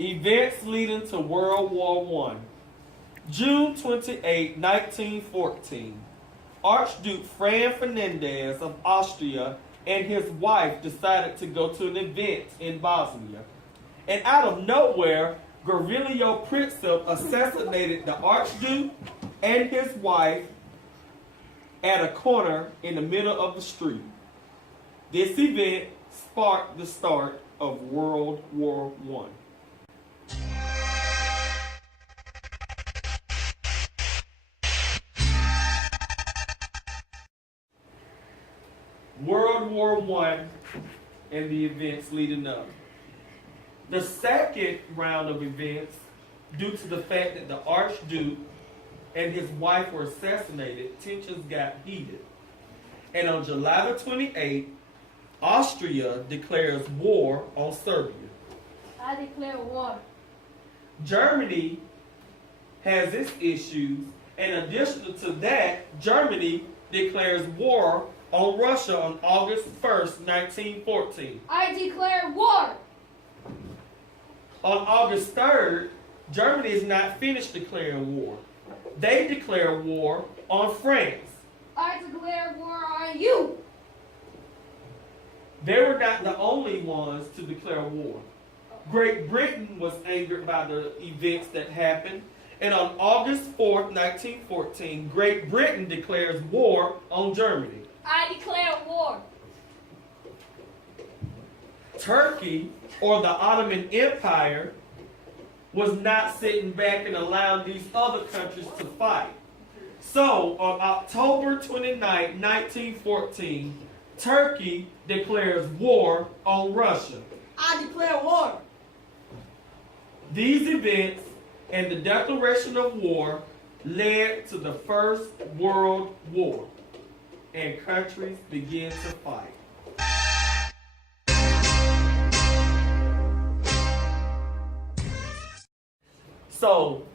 Events leading to World War I. June 28, 1914. Archduke Fran Fernandez of Austria and his wife decided to go to an event in Bosnia. And out of nowhere, Gavrilo Princip assassinated the Archduke and his wife at a corner in the middle of the street. This event sparked the start of World War I. World War I and the events leading up. The second round of events, due to the fact that the Archduke and his wife were assassinated, tensions got heated. And on July the 28th, Austria declares war on Serbia. I declare war. Germany has its issues, and additional to that, Germany declares war on Russia on August 1st, 1914. I declare war. On August 3rd, Germany is not finished declaring war. They declare war on France. I declare war on you. They were not the only ones to declare war. Great Britain was angered by the events that happened, and on August 4th, 1914, Great Britain declares war on Germany. I declare war. Turkey, or the Ottoman Empire, was not sitting back and allowing these other countries to fight. So, on October 29, 1914, Turkey declares war on Russia. I declare war. These events and the declaration of war led to the First World War, and countries began to fight. So,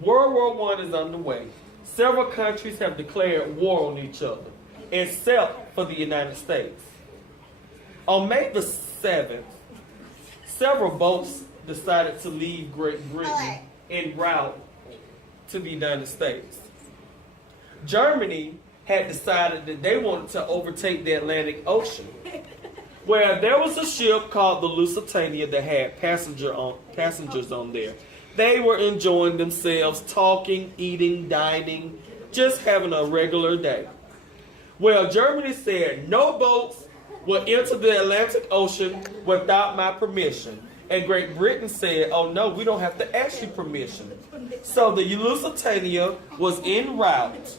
World War I is underway. Several countries have declared war on each other, except for the United States. On May the 7th, several boats decided to leave Great Britain en route to the United States. Germany had decided that they wanted to overtake the Atlantic Ocean, where there was a ship called the Lusitania that had passengers on there. They were enjoying themselves, talking, eating, dining, just having a regular day. Well, Germany said no boats will enter the Atlantic Ocean without my permission. And Great Britain said, oh no, we don't have to ask you permission. So the Lusitania was en route,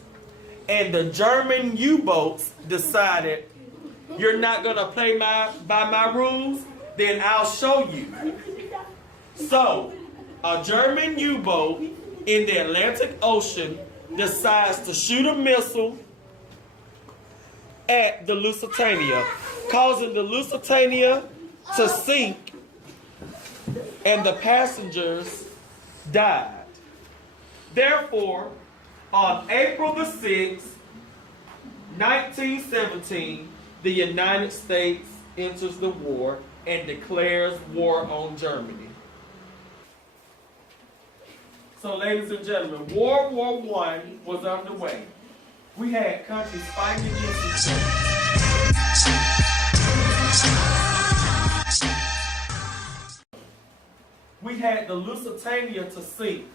and the German U-boats decided, you're not going to play by my rules? Then I'll show you. So, a German U-boat in the Atlantic Ocean decides to shoot a missile at the Lusitania, causing the Lusitania to sink, and the passengers died. Therefore, on April the 6th, 1917, the United States enters the war and declares war on Germany. So, ladies and gentlemen, World War I was underway. We had countries fighting against each other. We had the Lusitania to sink.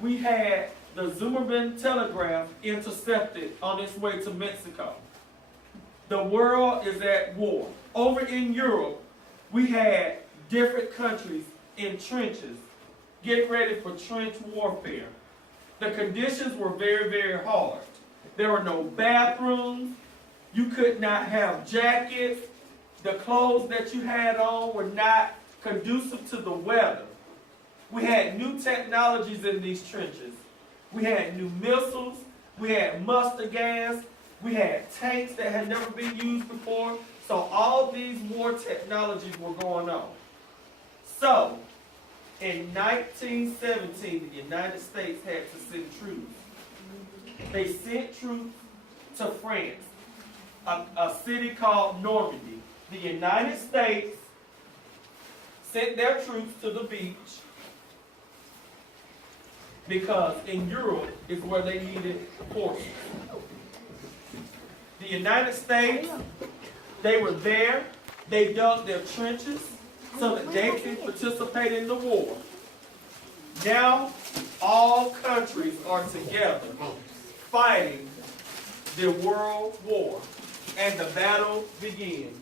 We had the Zimmerman telegraph intercepted on its way to Mexico. The world is at war. Over in Europe, we had different countries in trenches, getting ready for trench warfare. The conditions were very, very hard. There were no bathrooms. You could not have jackets. The clothes that you had on were not conducive to the weather. We had new technologies in these trenches. We had new missiles. We had mustard gas. We had tanks that had never been used before. So all these war technologies were going on. So, in 1917, the United States had to send troops. They sent troops to France, a city called Normandy. The United States sent their troops to the beach because in Europe is where they needed forces. The United States, they were there. They dug their trenches so that they could participate in the war. Now, all countries are together fighting the world war, and the battle begins.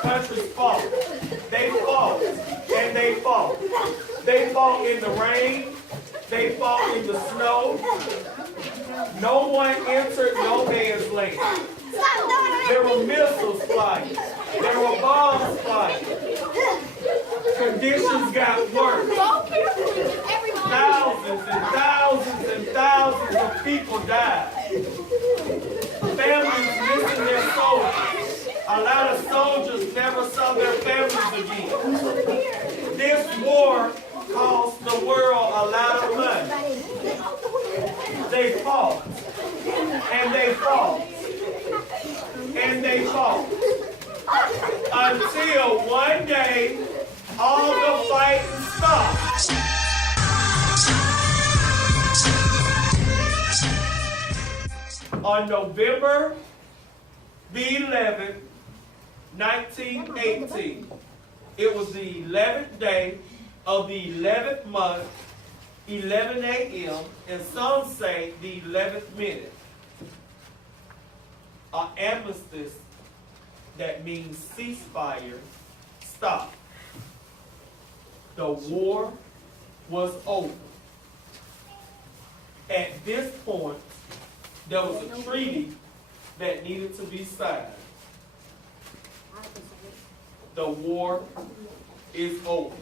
Countries fought. They fought, and they fought. They fought in the rain. They fought in the snow. No one entered no man's land. There were missiles flying. There were bombs flying. Conditions got worse. Thousands and thousands and thousands of people died. Families missing their soldiers. A lot of soldiers never saw their families again. This war cost the world a lot of money. They fought, and they fought, and they fought, until one day all the fighting stopped. On November the 11th, 1918, it was the 11th day of the 11th month, 11 a.m., and some say the 11th minute. An armistice, that means ceasefire, stopped. The war was over. At this point, there was a treaty that needed to be signed. The war is over.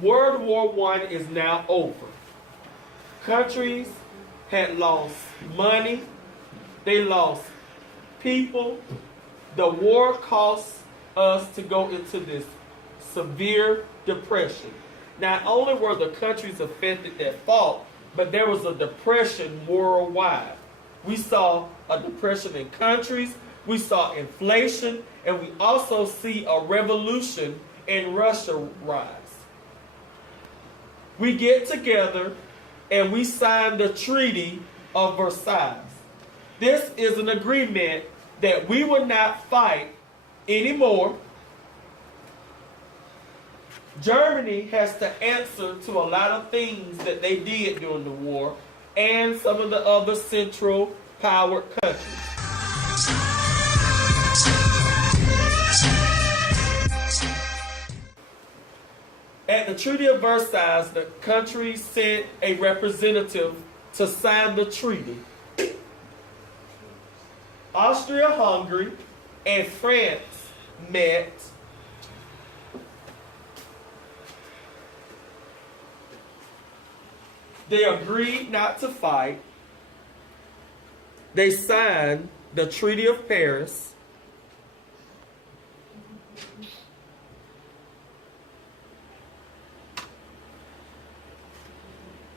World War I is now over. Countries had lost money. They lost people. The war caused us to go into this severe depression. Not only were the countries affected that fought, but there was a depression worldwide. We saw a depression in countries, we saw inflation, and we also see a revolution in Russia rise. We get together and we sign the Treaty of Versailles. This is an agreement that we will not fight anymore. Germany has to answer to a lot of things that they did during the war, and some of the other Central powered countries. At the Treaty of Versailles, the countries sent a representative to sign the treaty. Austria-Hungary and France met. They agreed not to fight. They signed the Treaty of Paris.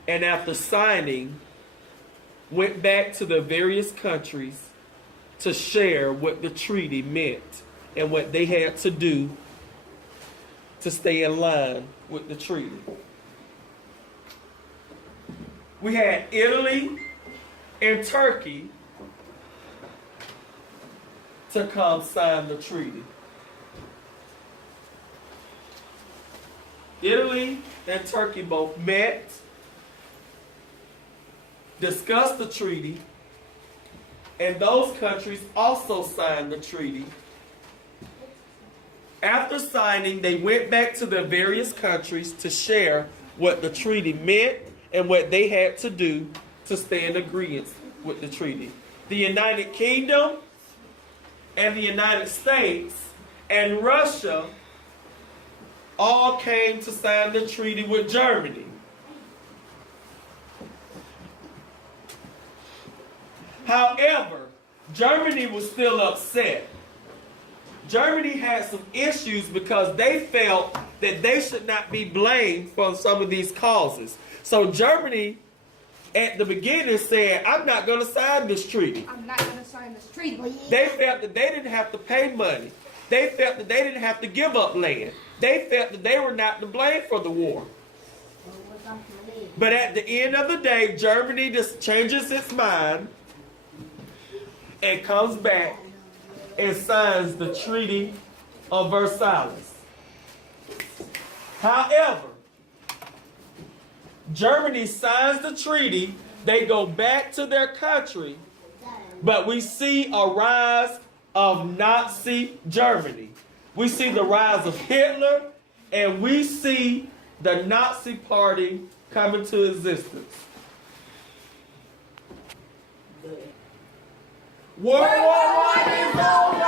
And after signing, went back to the various countries to share what the treaty meant and what they had to do to stay in line with the treaty. We had Italy and Turkey to come sign the treaty. Italy and Turkey both met, discussed the treaty, and those countries also signed the treaty. After signing, they went back to their various countries to share what the treaty meant and what they had to do to stay in agreement with the treaty. The United Kingdom and the United States and Russia all came to sign the treaty with Germany. However, Germany was still upset Germany had some issues because they felt that they should not be blamed for some of these causes. So Germany, at the beginning, said, I'm not going to sign this treaty. I'm not going to sign this treaty. They felt that they didn't have to pay money. They felt that they didn't have to give up land. They felt that they were not to blame for the war. But at the end of the day, Germany just changes its mind and comes back and signs the Treaty of Versailles. However, Germany signs the treaty, they go back to their country, but we see a rise of Nazi Germany. We see the rise of Hitler, and we see the Nazi Party come into existence. World War I is over.